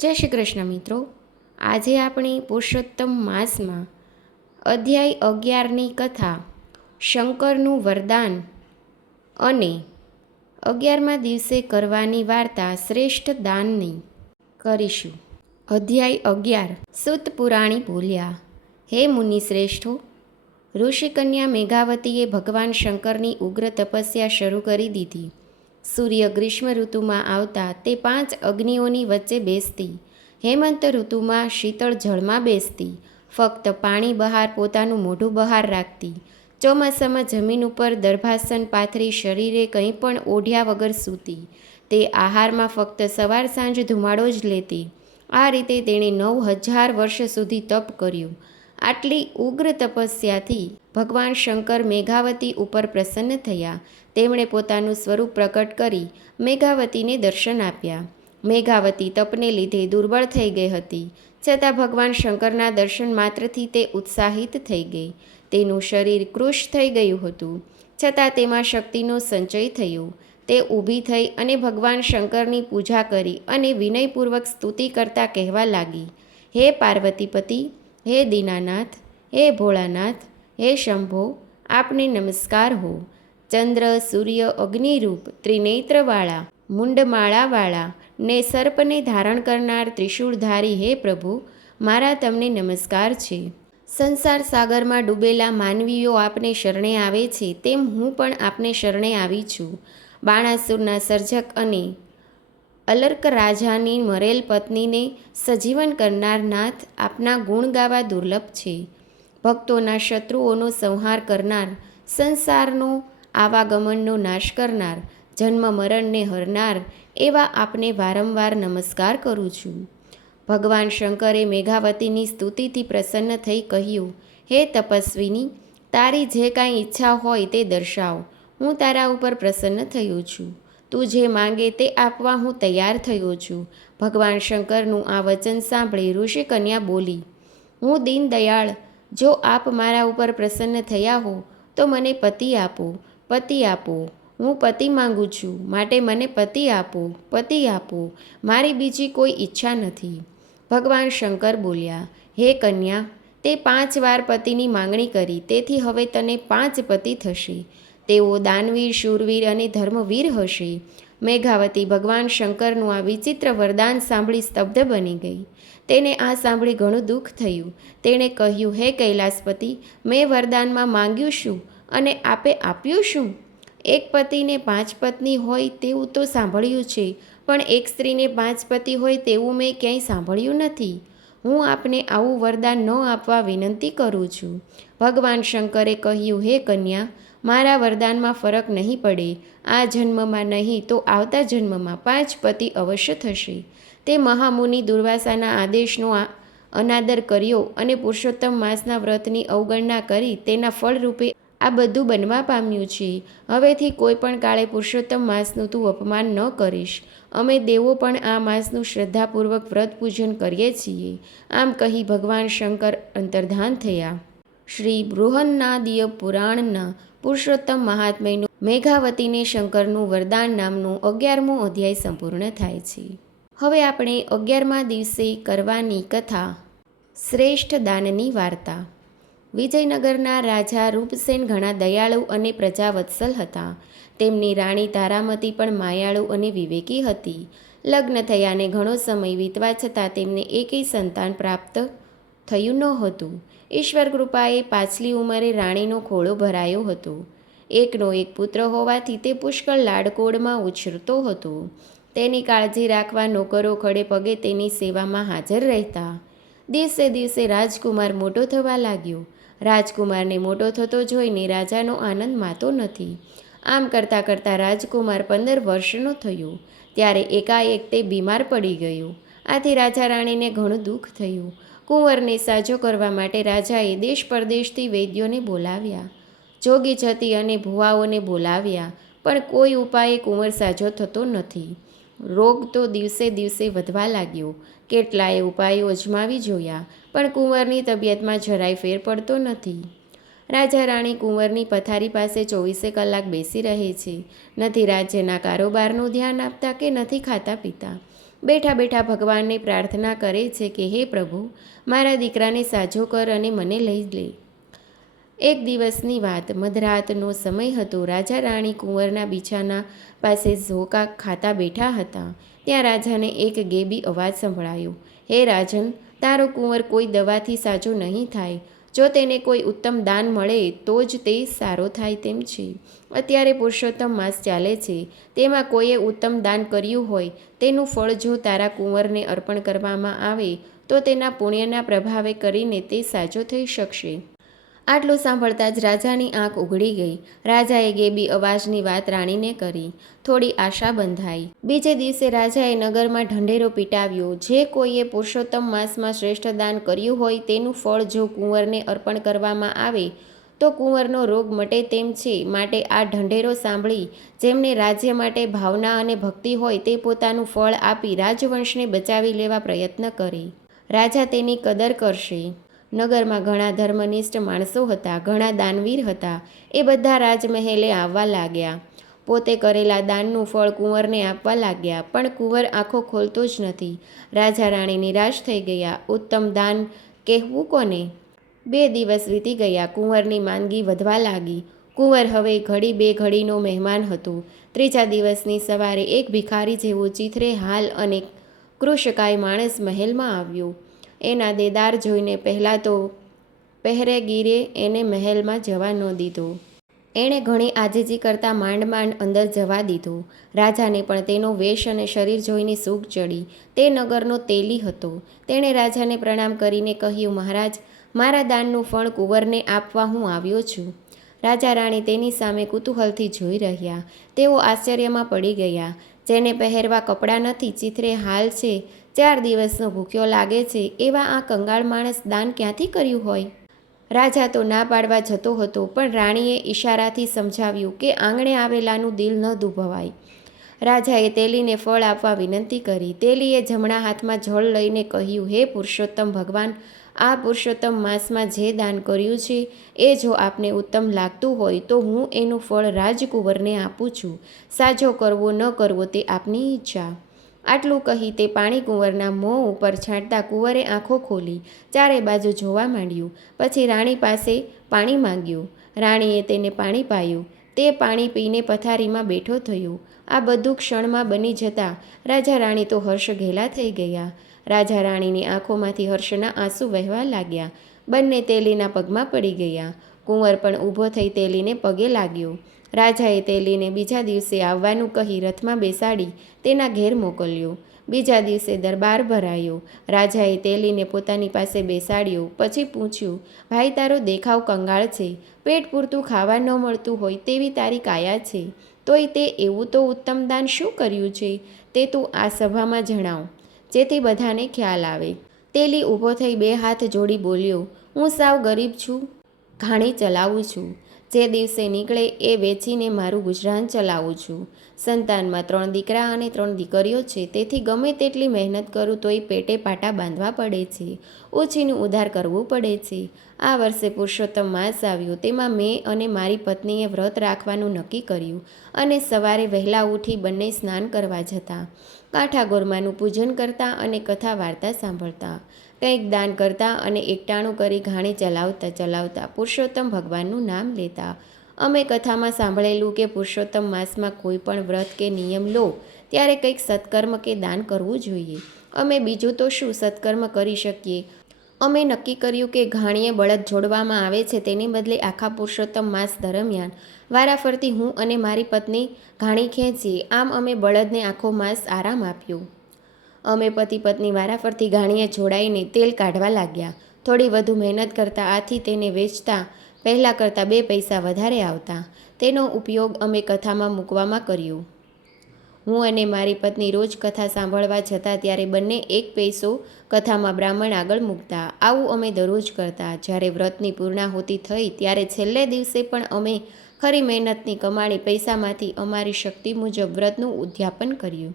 જય શ્રી કૃષ્ણ મિત્રો. આજે આપણે પુરુષોત્તમ માસમાં અધ્યાય 11ની કથા શંકરનું વરદાન અને 11મા દિવસે કરવાની વાર્તા શ્રેષ્ઠ દાનની કરીશું. અધ્યાય 11. સૂત પુરાણી બોલ્યા, હે મુનિ શ્રેષ્ઠો, ઋષિકન્યા મેઘાવતીએ ભગવાન શંકરની ઉગ્ર તપસ્યા શરૂ કરી દીધી. સૂર્ય ગ્રીષ્મ ઋતુમાં આવતા તે 5 અગ્નિઓની વચ્ચે બેસતી, હેમંત ઋતુમાં શીતળ જળમાં બેસતી, ફક્ત પાણી બહાર પોતાનું મોઢું બહાર રાખતી, ચોમાસામાં જમીન ઉપર દર્ભાસન પાથરી શરીરે કંઈ પણ ઓઢ્યા વગર સૂતી, તે આહારમાં ફક્ત સવાર સાંજ ધુમાડો જ લેતી. આ રીતે તેણે 9000 વર્ષ સુધી તપ કર્યું. આટલી ઉગ્ર તપસ્યાથી ભગવાન શંકર મેઘાવતી ઉપર પ્રસન્ન થયા. તેમણે પોતાનું સ્વરૂપ પ્રકટ કરી મેઘાવતીને દર્શન આપ્યા. મેઘાવતી તપને લીધે દુર્બળ થઈ ગઈ હતી, છતાં ભગવાન શંકરના દર્શન માત્રથી તે ઉત્સાહિત થઈ ગઈ. તેનું શરીર કૃશ થઈ ગયું હતું, છતાં તેમાં શક્તિનો સંચય થયો. તે ઊભી થઈ અને ભગવાન શંકરની પૂજા કરી અને વિનયપૂર્વક સ્તુતિ કરતા કહેવા લાગી, હે પાર્વતીપતિ, હે દીનાનાથ, હે ભોળાનાથ, હે શંભો, આપને નમસ્કાર હો. ચંદ્ર સૂર્ય અગ્નિરૂપ ત્રિનેત્રવાળા, મુંડમાળાવાળા ને સર્પને ધારણ કરનાર ત્રિશૂળધારી હે પ્રભુ, મારા તમને નમસ્કાર છે. સંસાર સાગરમાં ડૂબેલા માનવીઓ આપને શરણે આવે છે, તેમ હું પણ આપને શરણે આવી છું. બાણાસુરના સર્જક અને અલર્ક રાજાની મરેલ પત્નીને સજીવન કરનાર નાથ, આપના ગુણ ગાવા દુર્લભ છે. ભક્તોના શત્રુઓનો સંહાર કરનાર, સંસારનો આવાગમનનો નાશ કરનાર, જન્મ મરણને હરનાર એવા આપને વારંવાર નમસ્કાર કરું છું. ભગવાન શંકરે મેઘાવતીની સ્તુતિથી પ્રસન્ન થઈ કહ્યું, હે તપસ્વીની, તારી જે કાંઈ ઈચ્છા હોય તે દર્શાવ. હું તારા ઉપર પ્રસન્ન થયો છું. તું જે માંગે તે આપવા હું તૈયાર થયો છું. ભગવાન શંકરનું આ વચન સાંભળી ઋષિકન્યા બોલી, હું દીનદયાળ, જો આપ મારા ઉપર પ્રસન્ન થયા હો તો મને પતિ આપો, પતિ આપો. હું પતિ માંગુ છું, માટે મને પતિ આપો, પતિ આપો. મારી બીજી કોઈ ઈચ્છા નથી. ભગવાન શંકર બોલ્યા, હે કન્યા, તે 5 વાર પતિની માંગણી કરી, તેથી હવે તને 5 પતિ થશે. તેઓ દાનવીર, શૂરવીર અને ધર્મવીર હશે. મેઘાવતી ભગવાન શંકરનું આ વિચિત્ર વરદાન સાંભળી સ્તબ્ધ બની ગઈ. તેને આ સાંભળી ઘણું દુઃખ થયું. તેણે કહ્યું, હે કૈલાસપતિ, મેં વરદાનમાં માંગ્યું શું અને આપે આપ્યું શું? એક પતિને 5 પત્ની હોય તેવું તો સાંભળ્યું છે, પણ એક સ્ત્રીને 5 પતિ હોય તેવું મેં ક્યાંય સાંભળ્યું નથી. હું આપને આવું વરદાન ન આપવા વિનંતી કરું છું. ભગવાન શંકરે કહ્યું, હે કન્યા, મારા વરદાનમાં ફરક નહીં પડે. આ જન્મમાં નહીં તો આવતા જન્મમાં 5 પતિ અવશ્ય થશે. તે મહામુનિ દુર્વાસાના આદેશનો અનાદર કર્યો અને પુરુષોત્તમ માસના વ્રતની અવગણના કરી તેના ફળરૂપે આ બધું બનવા પામ્યું છે. હવેથી કોઈ પણ કાળે પુરુષોત્તમ માસનું તું અપમાન ન કરીશ. અમે દેવો પણ આ માસનું શ્રદ્ધાપૂર્વક વ્રત પૂજન કરીએ છીએ. આમ કહી ભગવાન શંકર અંતર્ધાન થયા. શ્રી બૃહન્નાદીય પુરાણના પુરુષોત્તમ મહાત્મ્યનું મેઘાવતીને શંકરનું વરદાન નામનું 11મો અધ્યાય સંપૂર્ણ થાય છે. હવે આપણે 11મા દિવસે કરવાની કથા શ્રેષ્ઠ દાનની વાર્તા. વિજયનગરના રાજા રૂપસેન ઘણા દયાળુ અને પ્રજાવત્સલ હતા. તેમની રાણી તારામતી પણ માયાળુ અને વિવેકી હતી. લગ્ન થયાને ઘણો સમય વીતવા છતાં તેમને એકેય સંતાન પ્રાપ્ત થયું નહોતું. ઈશ્વર કૃપાએ પાછલી ઉંમરે રાણીનો ખોળો ભરાયો હતો. એકનો એક પુત્ર હોવાથી તે પુષ્કળ લાડકોડમાં ઉછરતો હતો. તેની કાળજી રાખવા નોકરો ખડે પગે તેની સેવામાં હાજર રહેતા. દિવસે દિવસે રાજકુમાર મોટો થવા લાગ્યો. રાજકુમારને મોટો થતો જોઈને રાજાનો આનંદ માતો નથી. આમ કરતાં કરતાં રાજકુમાર 15 વર્ષનો થયો ત્યારે એકાએક તે બીમાર પડી ગયો. આથી રાજા રાણીને ઘણું દુઃખ થયું. કુંવરને સાજો કરવા માટે રાજાએ દેશ પરદેશથી વૈદ્યોને બોલાવ્યા, જોગી જતી અને ભુવાઓને બોલાવ્યા, પણ કોઈ ઉપાયે કુંવર સાજો થતો નથી. રોગ તો દિવસે દિવસે વધવા લાગ્યો. કેટલાય ઉપાયો અજમાવી જોયા, પણ કુંવરની તબિયતમાં જરાય ફેર પડતો નથી. રાજા રાણી કુંવરની પથારી પાસે 24 કલાક બેસી રહે છે. નથી રાજ્યના કારોબારનું ધ્યાન આપતા કે નથી ખાતા પીતા. બેઠા બેઠા ભગવાનને પ્રાર્થના કરે છે કે હે પ્રભુ, મારા દીકરાને સાજો કર અને મને લઈ લે. એક દિવસની વાત, મધરાતનો સમય હતો. રાજા રાણી કુંવરના બિછાના પાસે ઝોકા ખાતા બેઠા હતા. ત્યાં રાજાને એક ગેબી અવાજ સંભળાયો. હે રાજન, તારો કુંવર કોઈ દવાથી સાજો નહીં થાય. જો તેને કોઈ ઉત્તમ દાન મળે તો જ તે સારો થાય તેમ છે. અત્યારે પુરુષોત્તમ માસ ચાલે છે. તેમાં કોઈએ ઉત્તમ દાન કર્યું હોય તેનું ફળ જો તારા કુંવરને અર્પણ કરવામાં આવે તો તેના પુણ્યના પ્રભાવે કરીને તે સાજો થઈ શકશે. આટલું સાંભળતા જ રાજાની આંખ ઉઘડી ગઈ. રાજાએ ગેબી અવાજની વાત રાણીને કરી. થોડી આશા બંધાઈ. બીજે દિવસે રાજાએ નગરમાં ઢંઢેરો પીટાવ્યો. જે કોઈએ પુરુષોત્તમ માસમાં શ્રેષ્ઠ દાન કર્યું હોય તેનું ફળ જો કુંવરને અર્પણ કરવામાં આવે તો કુંવરનો રોગ મટે તેમ છે. માટે આ ઢંઢેરો સાંભળી જેમને રાજ્ય માટે ભાવના અને ભક્તિ હોય તે પોતાનું ફળ આપી રાજવંશને બચાવી લેવા પ્રયત્ન કરે. રાજા તેની કદર કરશે. નગરમાં ઘણા ધર્મનિષ્ઠ માણસો હતા, ઘણા દાનવીર હતા. એ બધા રાજમહેલે આવવા લાગ્યા. પોતે કરેલા દાનનું ફળ કુંવરને આપવા લાગ્યા. પણ કુંવર આંખો ખોલતો જ નથી. રાજા રાણી નિરાશ થઈ ગયા. ઉત્તમ દાન કહેવું કોને? 2 દિવસ વીતી ગયા. કુંવરની માંદગી વધવા લાગી. કુંવર હવે ઘડી બે ઘડીનો મહેમાન હતો. 3જા દિવસની સવારે એક ભિખારી જેવો ચીથરે હાલ અને કૃશકાય માણસ મહેલમાં આવ્યો. એના દેદાર જોઈને પહેલાં તો પહેરેગીરે એને મહેલમાં જવા ન દીધો. એણે ઘણી આજીજી કરતાં માંડ માંડ અંદર જવા દીધો. રાજાને પણ તેનો વેશ અને શરીર જોઈને સૂગ ચડી. તે નગરનો તેલી હતો. તેણે રાજાને પ્રણામ કરીને કહ્યું, મહારાજ, મારા દાનનું ફળ કુંવરને આપવા હું આવ્યો છું. રાજા રાણી તેની સામે કુતૂહલથી જોઈ રહ્યા. તેઓ આશ્ચર્યમાં પડી ગયા. જેને પહેરવા કપડાં નથી, ચીથરે હાલ છે, 4 દિવસનો ભૂખ્યો લાગે છે, એવા આ કંગાળ માણસ દાન ક્યાંથી કર્યું હોય? રાજા તો ના પાડવા જતો હતો, પણ રાણીએ ઈશારાથી સમજાવ્યું કે આંગણે આવેલાનું દિલ ન દુભવાય. રાજાએ તેલીને ફળ આપવા વિનંતી કરી. તેલીએ જમણા હાથમાં જળ લઈને કહ્યું, હે પુરુષોત્તમ ભગવાન, આ પુરુષોત્તમ માસમાં જે દાન કર્યું છે એ જો આપને ઉત્તમ લાગતું હોય તો હું એનું ફળ રાજકુંવરને આપું છું. સાજો કરવો ન કરવો તે આપની ઈચ્છા. આટલું કહી તે પાણી કુંવરના મોં ઉપર છાંટતા કુંવરે આંખો ખોલી ચારે બાજુ જોવા માંડ્યું. પછી રાણી પાસે પાણી માંગ્યું. રાણીએ તેને પાણી પાયું. તે પાણી પીને પથારીમાં બેઠો થયો. આ બધું ક્ષણમાં બની જતાં રાજા રાણી તો હર્ષ ઘેલા થઈ ગયા. રાજા રાણીની આંખોમાંથી હર્ષના આંસુ વહેવા લાગ્યા. બંને તેલીના પગમાં પડી ગયા. કુંવર પણ ઊભો થઈ તેલીને પગે લાગ્યો. રાજાએ તેલીને બીજા દિવસે આવવાનું કહી રથમાં બેસાડી તેના ઘેર મોકલ્યો. બીજા દિવસે દરબાર ભરાયો. રાજાએ તેલીને પોતાની પાસે બેસાડ્યો. પછી પૂછ્યું, ભાઈ, તારો દેખાવ કંગાળ છે. પેટ પૂરતું ખાવા ન મળતું હોય તેવી તારી કાયા છે. તોય તે એવું તો ઉત્તમ દાન શું કર્યું છે તે તું આ સભામાં જણાવ, જેથી બધાને ખ્યાલ આવે. તેલી ઊભો થઈ 2 હાથ જોડી બોલ્યો, હું સાવ ગરીબ છું, ઘાણી ચલાવું છું. જે દિવસે નીકળે એ વેચીને મારું ગુજરાન ચલાવું છું. સંતાનમાં 3 દીકરા અને 3 દીકરીઓ છે. તેથી ગમે તેટલી મહેનત કરું તોય પેટે પાટા બાંધવા પડે છે, ઓછીનું ઉધાર કરવું પડે છે. આ વર્ષે પુરુષોત્તમ માસ આવ્યો. તેમાં મેં અને મારી પત્નીએ વ્રત રાખવાનું નક્કી કર્યું અને સવારે વહેલા ઉઠી બંને સ્નાન કરવા જતા, કાંઠા ગોરમાનું પૂજન કરતા અને કથા વાર્તા સાંભળતા, કંઈક દાન કરતા અને એકટાણું કરી ઘાણી ચલાવતા ચલાવતા પુરુષોત્તમ ભગવાનનું નામ લેતા. અમે કથામાં સાંભળેલું કે પુરુષોત્તમ માસમાં કોઈ પણ વ્રત કે નિયમ લો ત્યારે કંઈક સત્કર્મ કે દાન કરવું જોઈએ. અમે બીજું તો શું સત્કર્મ કરી શકીએ? અમે નક્કી કર્યું કે ઘાણીએ બળદ જોડવામાં આવે છે તેની બદલે આખા પુરુષોત્તમ માસ દરમિયાન વારાફરતી હું અને મારી પત્ની ઘાણી ખેંચીએ. આમ અમે બળદને આખો માસ આરામ આપ્યો. અમે પતિ પત્ની વારાફરતી ઘાણીએ જોડાઈને તેલ કાઢવા લાગ્યા. થોડી વધુ મહેનત કરતાં આથી તેને વેચતા પહેલાં કરતાં 2 પૈસા વધારે આવતા. તેનો ઉપયોગ અમે કથામાં મૂકવામાં કર્યો. હું અને મારી પત્ની રોજ કથા સાંભળવા જતા ત્યારે બંને 1 પૈસો કથામાં બ્રાહ્મણ આગળ મૂકતા. આવું અમે દરરોજ કરતા. જ્યારે વ્રતની પૂર્ણાહુતિ થઈ ત્યારે છેલ્લે દિવસે પણ અમે ખરી મહેનતની કમાણી પૈસામાંથી અમારી શક્તિ મુજબ વ્રતનું ઉદ્યાપન કર્યું.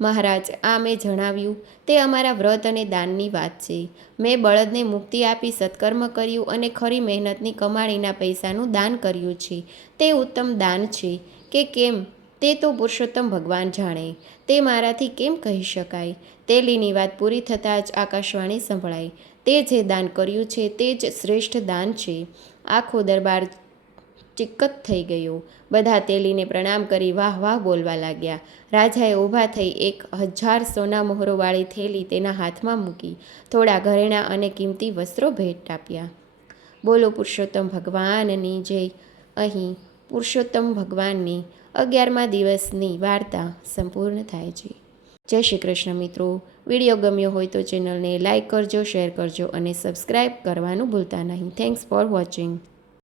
મહારાજ, આ મેં જણાવ્યું તે અમારા વ્રત અને દાનની વાત છે. મેં બળદને મુક્તિ આપી સત્કર્મ કર્યું અને ખરી મહેનતની કમાણીના પૈસાનું દાન કર્યું છે. તે ઉત્તમ દાન છે કે કેમ તે તો પુરુષોત્તમ ભગવાન જાણે, તે મારાથી કેમ કહી શકાય. તેલીની વાત પૂરી થતાં જ આકાશવાણી સંભળાઈ. તે જે દાન કર્યું છે તે જ શ્રેષ્ઠ દાન છે. આખો દરબાર ચિક્કત થઈ ગયો. બધા તેલીને પ્રણામ કરી વાહ વાહ બોલવા લાગ્યા. રાજાએ ઊભા થઈ 1000 સોના મોહરોવાળી થેલી તેના હાથમાં મૂકી, થોડા ઘરેણાં અને કિંમતી વસ્ત્રો ભેટ આપ્યા. બોલો પુરુષોત્તમ ભગવાનની જય. અહીં પુરુષોત્તમ ભગવાનની 11મા દિવસની વાર્તા સંપૂર્ણ થાય છે. જય શ્રી કૃષ્ણ મિત્રો. વિડીયો ગમ્યો હોય તો ચેનલને લાઈક કરજો, શેર કરજો અને સબસ્ક્રાઈબ કરવાનું ભૂલતા નહીં. Thanks for watching.